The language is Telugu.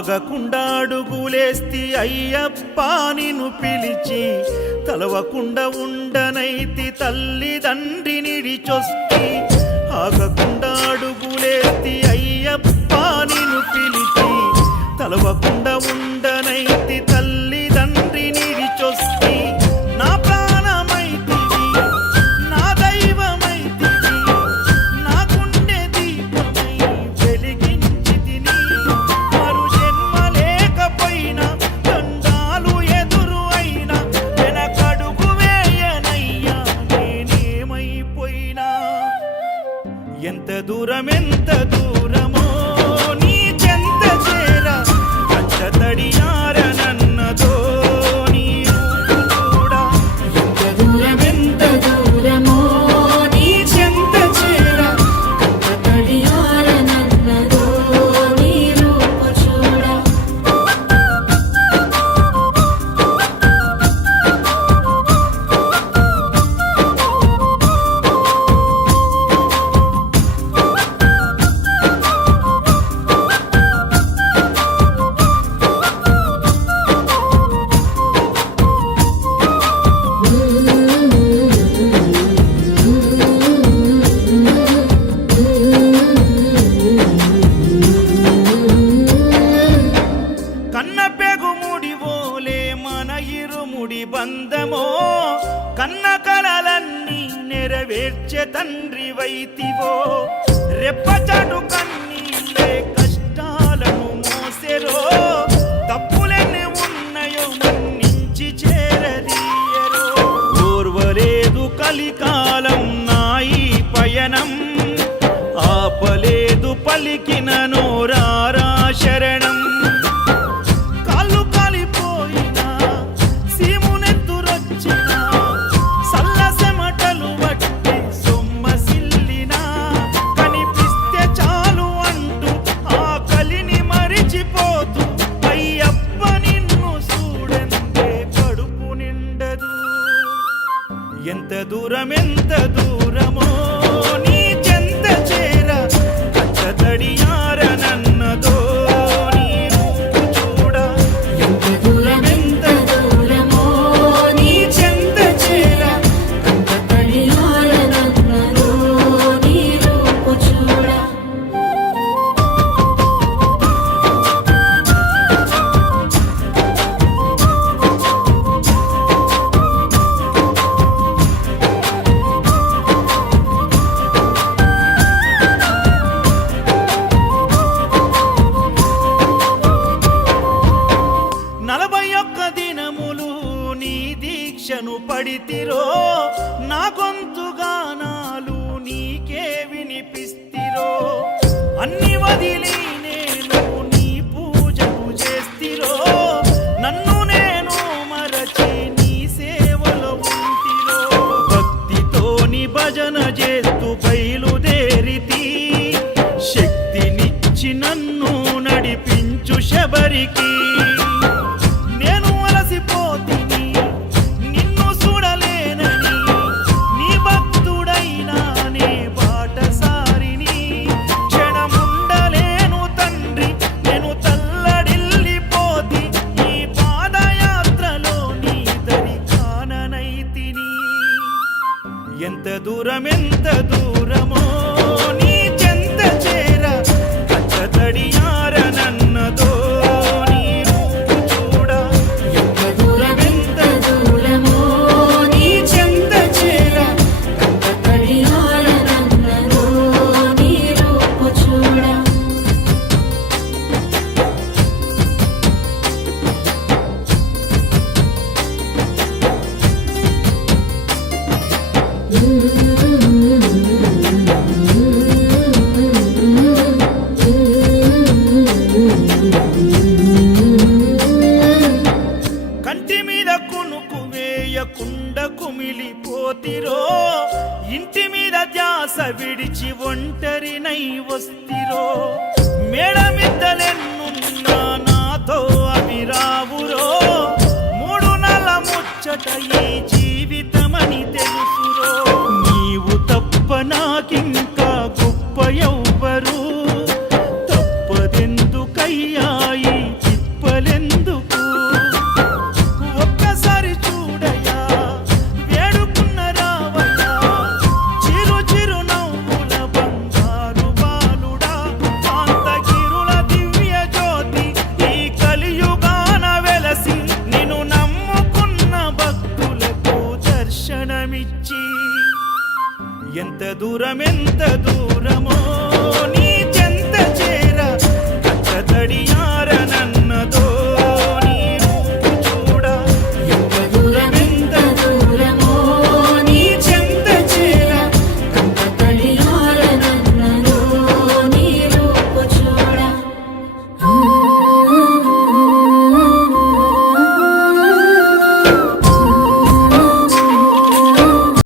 ఆగకుండా అడుగులేస్తి అయ్యప్ప నిను పిలిచి తలవకుండా ఉండనైతి తల్లిదండ్రి నిడిచొస్తే. దూరమెంత దూరం దేవుడి బంధమో కన్న కలలన్నీ నెరవేర్చే తండ్రి వైతివో. రెప్పచడు కన్నీళ్ళే కష్టాలను మోసెలో తప్పులెన్ని ఉన్నాయో మన్నించి చేరదీయరో. ఓర్వలేదు కలికాలం నాయి పయనం. ఆపలేదు పలికిన నోరారా శరణం. ఎంత దూరం ఎంత దూరమో నీ చెంత చేర కట్టతడియార నన్ను কি విడిచి ఒంటరినై వస్తిరో. మేడమిద్దలెన్నున్నా నాతో అవి రావురో మూడు నల ముచ్చట ఈ జీవితమని తెలుసురో. నీవు తప్ప నాకిం ఎంత